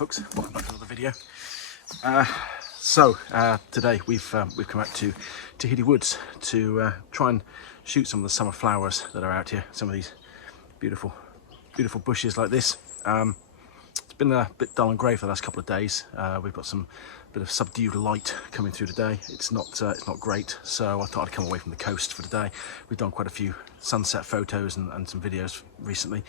folks, welcome back to another video. Today we've come out to Tahiti Woods to try and shoot some of the summer flowers that are out here. Some of these beautiful bushes like this. It's been a bit dull and grey for the last couple of days. We've got some bit of subdued light coming through today. It's not great, so I thought I'd come away from the coast for today. We've done quite a few sunset photos and some videos recently.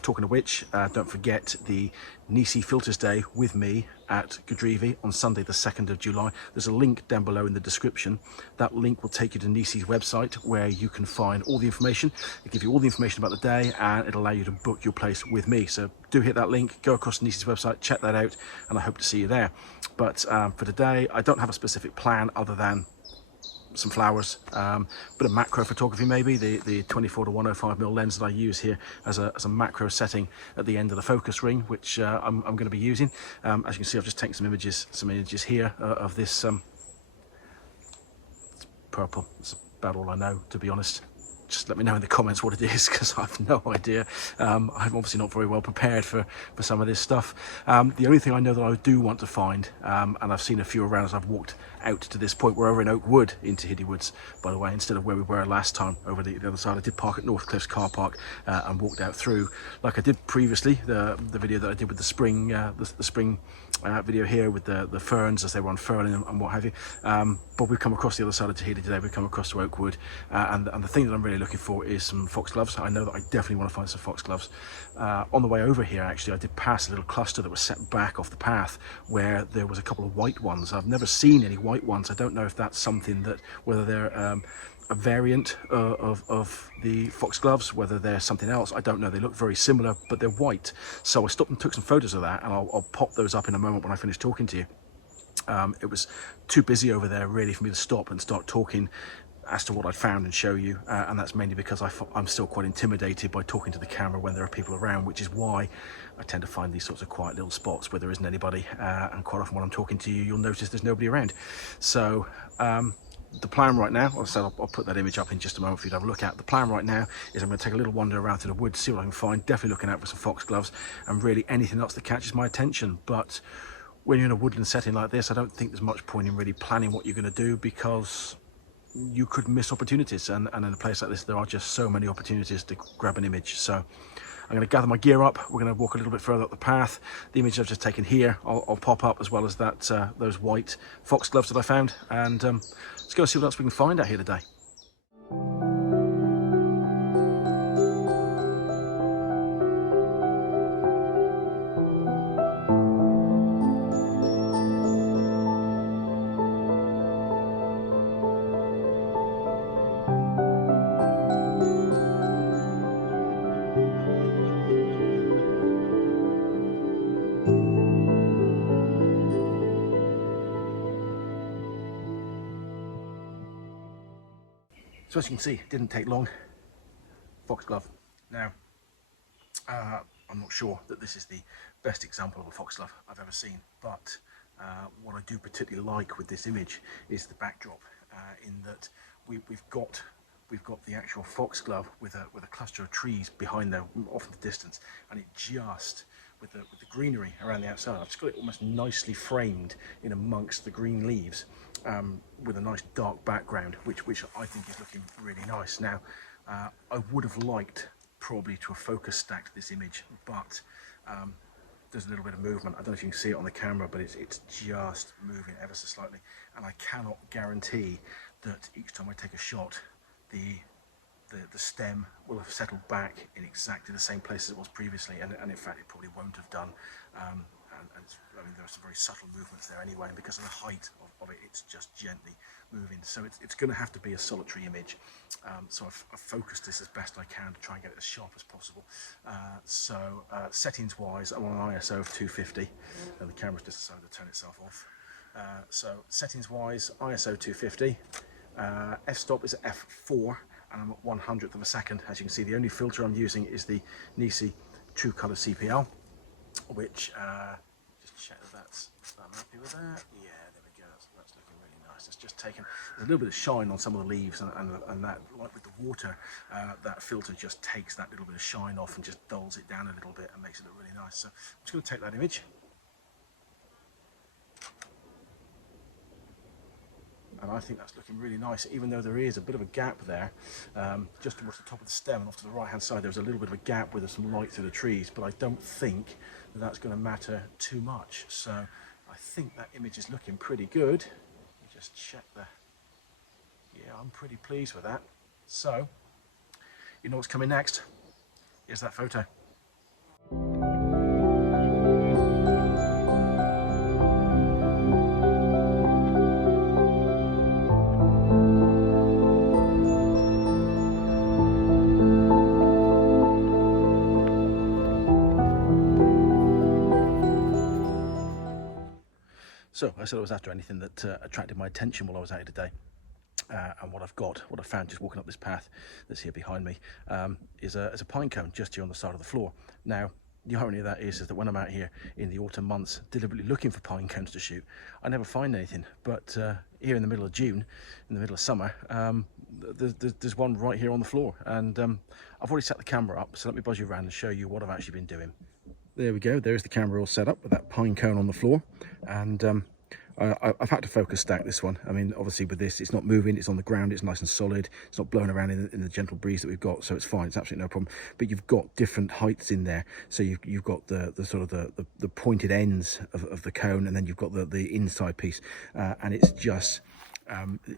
Talking of which, don't forget the NiSi Filters Day with me at Gadrivi on Sunday the 2nd of July. There's a link down below in the description. That link will take you to NiSi's website where you can find all the information. It'll give you all the information about the day and it'll allow you to book your place with me. So do hit that link, go across to NiSi's website, check that out, and I hope to see you there. But for today, I don't have a specific plan other than some flowers, bit of macro photography maybe. The 24 to 105mm lens that I use here as a macro setting at the end of the focus ring, which I'm going to be using. As you can see, I've just taken some images here of this. It's purple. It's about all I know, to be honest. Just let me know in the comments what it is, because I have no idea. I'm obviously not very well prepared for some of this stuff. The only thing I know that I do want to find, and I've seen a few around as I've walked out to this point, we're over in Oakwood in Tahiti Woods, by the way, instead of where we were last time over the other side. I did park at North Cliffs car park and walked out through, like I did previously, the video that I did with the spring video here with the ferns as they were unfurling and what have you. But we've come across the other side of Tahiti today. We've come across to Oakwood, and the thing that I'm really looking for is some foxgloves. I know that I definitely want to find some foxgloves. On the way over here, actually, I did pass a little cluster that was set back off the path where there was a couple of white ones. I've never seen any white ones. I don't know if that's something that, whether they're a variant of the foxgloves, whether they're something else, I don't know. They look very similar, but they're white. So I stopped and took some photos of that, and I'll pop those up in a moment when I finish talking to you. It was too busy over there really for me to stop and start talking as to what I'd found and show you, and that's mainly because I'm still quite intimidated by talking to the camera when there are people around, which is why I tend to find these sorts of quiet little spots where there isn't anybody, and quite often when I'm talking to you, you'll notice there's nobody around. So the plan right now, I'll put that image up in just a moment for you to have a look at. The plan right now is I'm going to take a little wander around through the woods, see what I can find, definitely looking out for some foxgloves and really anything else that catches my attention. But when you're in a woodland setting like this, I don't think there's much point in really planning what you're going to do, because you could miss opportunities, and in a place like this there are just so many opportunities to grab an image. So I'm going to gather my gear up, we're going to walk a little bit further up the path. The image I've just taken here I'll pop up, as well as that those white foxgloves that I found, and let's go see what else we can find out here today. So as you can see, it didn't take long. Foxglove. Now, I'm not sure that this is the best example of a foxglove I've ever seen, but what I do particularly like with this image is the backdrop, in that we've got the actual foxglove with a cluster of trees behind there off in the distance, and it just with the greenery around the outside, I've just got it almost nicely framed in amongst the green leaves, with a nice dark background, which I think is looking really nice. Now, I would have liked probably to have focus stacked this image, but there's a little bit of movement. I don't know if you can see it on the camera, but it's just moving ever so slightly, and I cannot guarantee that each time I take a shot, the stem will have settled back in exactly the same place as it was previously, and in fact it probably won't have done. I mean, there are some very subtle movements there anyway, and because of the height of it, it's just gently moving. So it's going to have to be a solitary image. So I've focused this as best I can to try and get it as sharp as possible. Settings wise, I'm on an ISO of 250, and the camera's just decided to turn itself off. So settings wise, ISO 250, f-stop is at f4, and I'm at 1/100th of a second. As you can see, the only filter I'm using is the NiSi True Color CPL, which just check that I'm happy with that. Yeah, there we go. That's looking really nice. It's just taken a little bit of shine on some of the leaves, and that, like with the water, that filter just takes that little bit of shine off and just dulls it down a little bit and makes it look really nice. So I'm just going to take that image. and I think that's looking really nice, even though there is a bit of a gap there, just towards the top of the stem and off to the right hand side. There's a little bit of a gap where there's some light through the trees, but I don't think that that's going to matter too much. So I think that image is looking pretty good. Let me just check the, yeah, I'm pretty pleased with that. So you know what's coming next? Here's that photo. So I said I was after anything that attracted my attention while I was out today. And what I found just walking up this path that's here behind me, is a pine cone just here on the side of the floor. Now, the irony of that is that when I'm out here in the autumn months deliberately looking for pine cones to shoot, I never find anything. But here in the middle of June, in the middle of summer, there's one right here on the floor. And I've already set the camera up, so let me buzz you around and show you what I've actually been doing. There we go, there's the camera all set up with that pine cone on the floor. And I've had to focus stack this one. I mean, obviously with this, it's not moving, it's on the ground, it's nice and solid, it's not blowing around in the gentle breeze that we've got, so it's fine, it's absolutely no problem. But you've got different heights in there, so you've got the sort of the pointed ends of the cone, and then you've got the inside piece, and it's just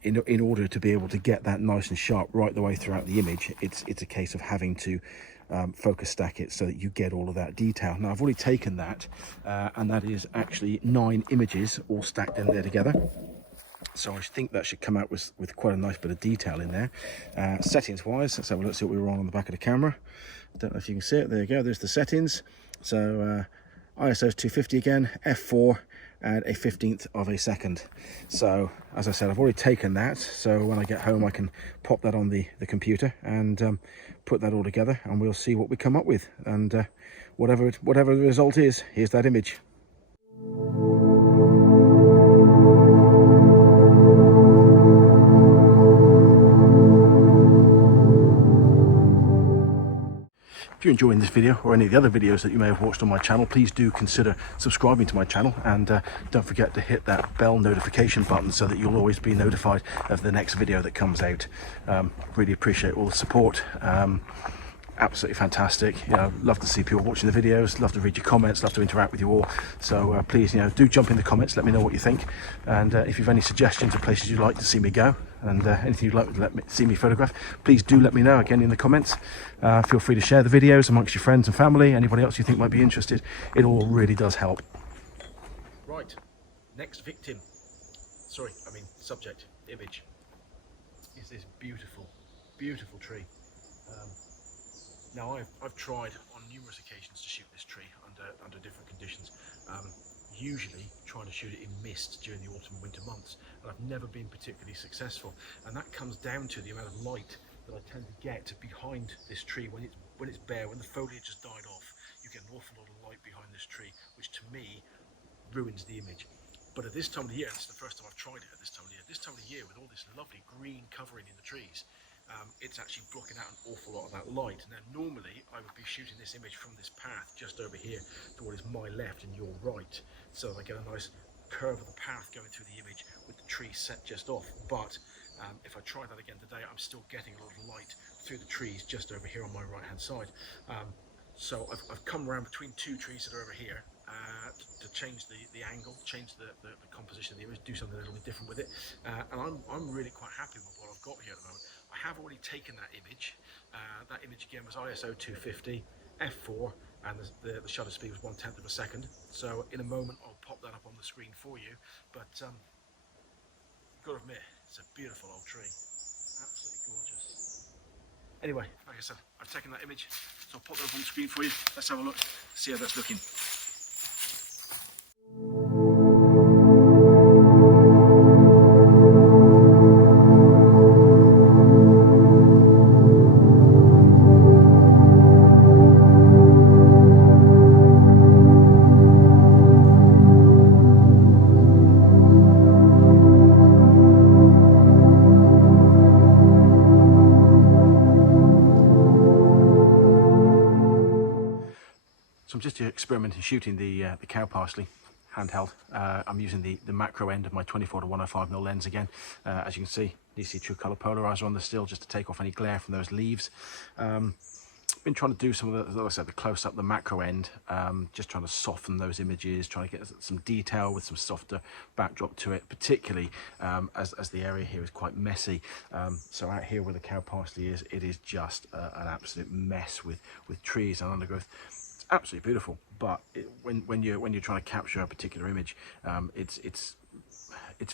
in order to be able to get that nice and sharp right the way throughout the image, it's a case of having to focus stack it so that you get all of that detail. Now I've already taken that, and that is actually 9 images all stacked in there together. So I think that should come out with quite a nice bit of detail in there. Settings wise, let's have a look, see what we were on the back of the camera. I don't know if you can see it. There you go, there's the settings. So ISO 250 again, f4, and a 15th of a second. So as I said, I've already taken that, so when I get home I can pop that on the computer and put that all together, and we'll see what we come up with. And whatever the result is, here's that image. If you're enjoying this video or any of the other videos that you may have watched on my channel, please do consider subscribing to my channel, and don't forget to hit that bell notification button so that you'll always be notified of the next video that comes out. Really appreciate all the support. Absolutely fantastic. You know, love to see people watching the videos, love to read your comments, love to interact with you all. So please, you know, do jump in the comments, let me know what you think, and if you've any suggestions of places you'd like to see me go, and anything you'd like to see me photograph, please do let me know again in the comments. Feel free to share the videos amongst your friends and family, anybody else you think might be interested. It all really does help. Right, next subject, image, is this beautiful, beautiful tree. Now I've tried on numerous occasions to shoot this tree under different conditions, usually trying to shoot it in mist during the autumn and winter months, and I've never been particularly successful, and that comes down to the amount of light that I tend to get behind this tree when it's bare, when the foliage has died off. You get an awful lot of light behind this tree, which to me ruins the image. But at this time of the year, this is the first time I've tried it at this time of the year. This time of the year, with all this lovely green covering in the trees, it's actually blocking out an awful lot of that light. Now normally I would be shooting this image from this path just over here to what is my left and your right, so I get a nice curve of the path going through the image with the tree set just off. But if I try that again today, I'm still getting a lot of light through the trees just over here on my right hand side. So I've come around between 2 trees that are over here to change the angle, change the composition of the image, do something a little bit different with it, and I'm really quite happy with what I've got here at the moment. I have already taken that image. That image again was ISO 250, f4, and the shutter speed was 1/10 of a second. So in a moment I'll pop that up on the screen for you. But you've got to admit, it's a beautiful old tree, absolutely gorgeous. Anyway, like I said, I've taken that image, so I'll pop that up on the screen for you. Let's have a look, see how that's looking. So I'm just experimenting shooting the cow parsley. handheld. I'm using the macro end of my 24 to 105mm lens again. As you can see, NiSi True Color Polarizer on the still, just to take off any glare from those leaves. Been trying to do some of the, like I said, the close up, the macro end, just trying to soften those images, trying to get some detail with some softer backdrop to it, particularly as the area here is quite messy. So out here where the cow parsley is, it is just an absolute mess with trees and undergrowth. It's absolutely beautiful, but when you're trying to capture a particular image, it's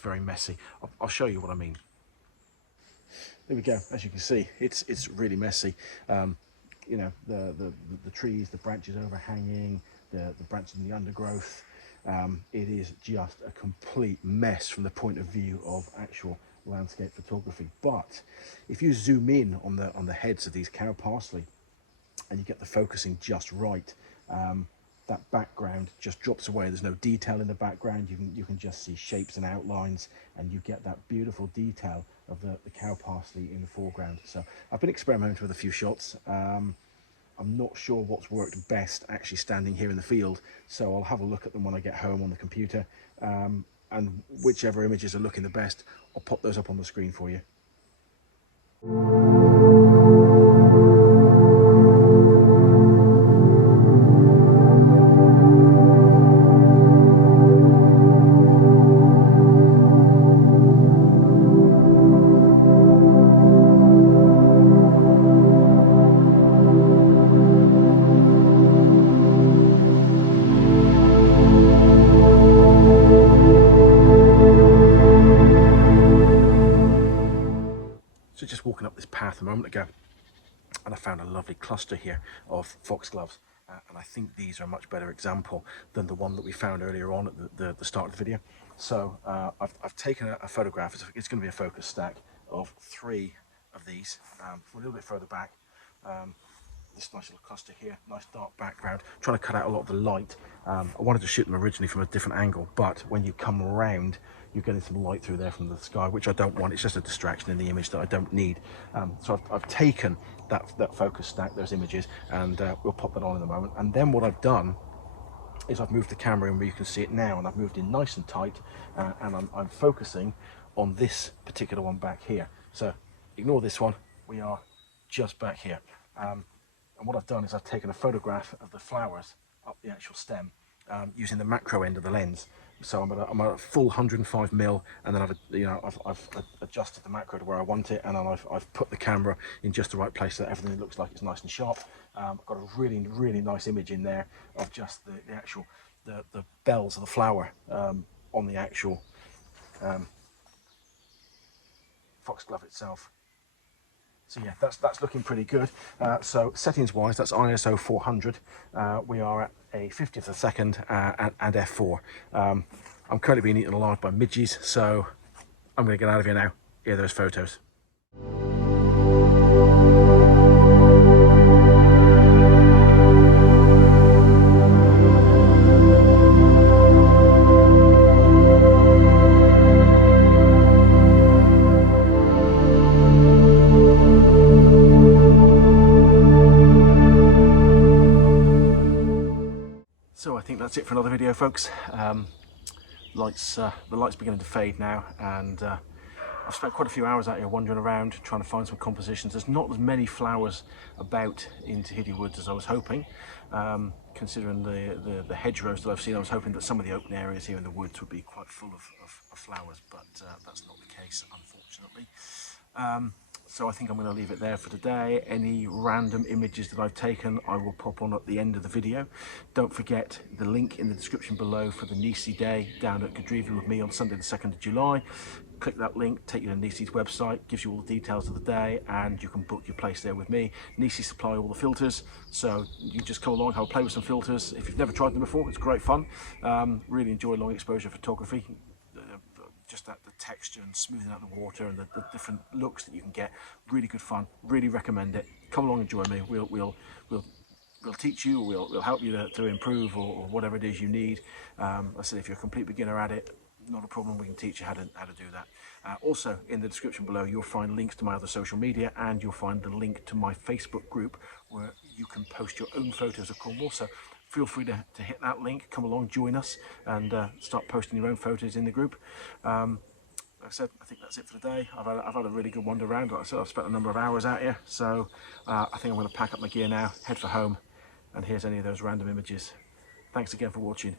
very messy. I'll show you what I mean. There we go. As you can see, it's really messy. You know, the trees, the branches overhanging, the branches in the undergrowth. It is just a complete mess from the point of view of actual landscape photography. But if you zoom in on the heads of these cow parsley and you get the focusing just right, that background just drops away. There's no detail in the background. You can just see shapes and outlines, and you get that beautiful detail of the cow parsley in the foreground. So I've been experimenting with a few shots. I'm not sure what's worked best actually standing here in the field, so I'll have a look at them when I get home on the computer, and whichever images are looking the best, I'll pop those up on the screen for you. So just walking up this path a moment ago, and I found a lovely cluster here of foxgloves, and I think these are a much better example than the one that we found earlier on at the start of the video. So I've taken a photograph. It's going to be a focus stack of 3 of these, a little bit further back. This nice little cluster here, nice dark background, trying to cut out a lot of the light. I wanted to shoot them originally from a different angle, but when you come around, you're getting some light through there from the sky, which I don't want. It's just a distraction in the image that I don't need. So I've taken that focus stack, those images, and we'll pop that on in a moment. And then what I've done is I've moved the camera in where you can see it now, and I've moved in nice and tight, and I'm focusing on this particular one back here. So ignore this one, we are just back here. And what I've done is I've taken a photograph of the flowers up the actual stem, using the macro end of the lens. So I'm at a full 105mm, and then I've adjusted the macro to where I want it, and then I've put the camera in just the right place so that everything looks like it's nice and sharp. I've got a really nice image in there of just the actual the bells of the flower on the actual foxglove itself. So yeah, that's looking pretty good. So settings wise, that's ISO 400. We are at a 50th of a second and f4. I'm currently being eaten alive by midges, so I'm going to get out of here now. Here are those photos. So I think that's it for another video, folks. The light's beginning to fade now, and I've spent quite a few hours out here wandering around trying to find some compositions. There's not as many flowers about in Tahiti Woods as I was hoping, considering the hedgerows that I've seen. I was hoping that some of the open areas here in the woods would be quite full of flowers, but that's not the case, unfortunately. So I think I'm going to leave it there for today. Any random images that I've taken, I will pop on at the end of the video. Don't forget the link in the description below for the NiSi Day down at Gadriva with me on Sunday the 2nd of July. Click that link, take you to NiSi's website, gives you all the details of the day, and you can book your place there with me. NiSi supply all the filters, so you just come along, have a play with some filters. If you've never tried them before, it's great fun. Really enjoy long exposure photography. Just the texture and smoothing out the water and the different looks that you can get. Really good fun. Really recommend it. Come along and join me. We'll teach you. We'll help you to improve or whatever it is you need. I said, if you're a complete beginner at it, not a problem. We can teach you how to do that. Also, in the description below, you'll find links to my other social media, and you'll find the link to my Facebook group where you can post your own photos of Cornwall. So feel free to hit that link, come along, join us, and start posting your own photos in the group. Like I said, I think that's it for today. I've had a really good wander around. Like I said, I've spent a number of hours out here, so I think I'm going to pack up my gear now, head for home, and here's any of those random images. Thanks again for watching.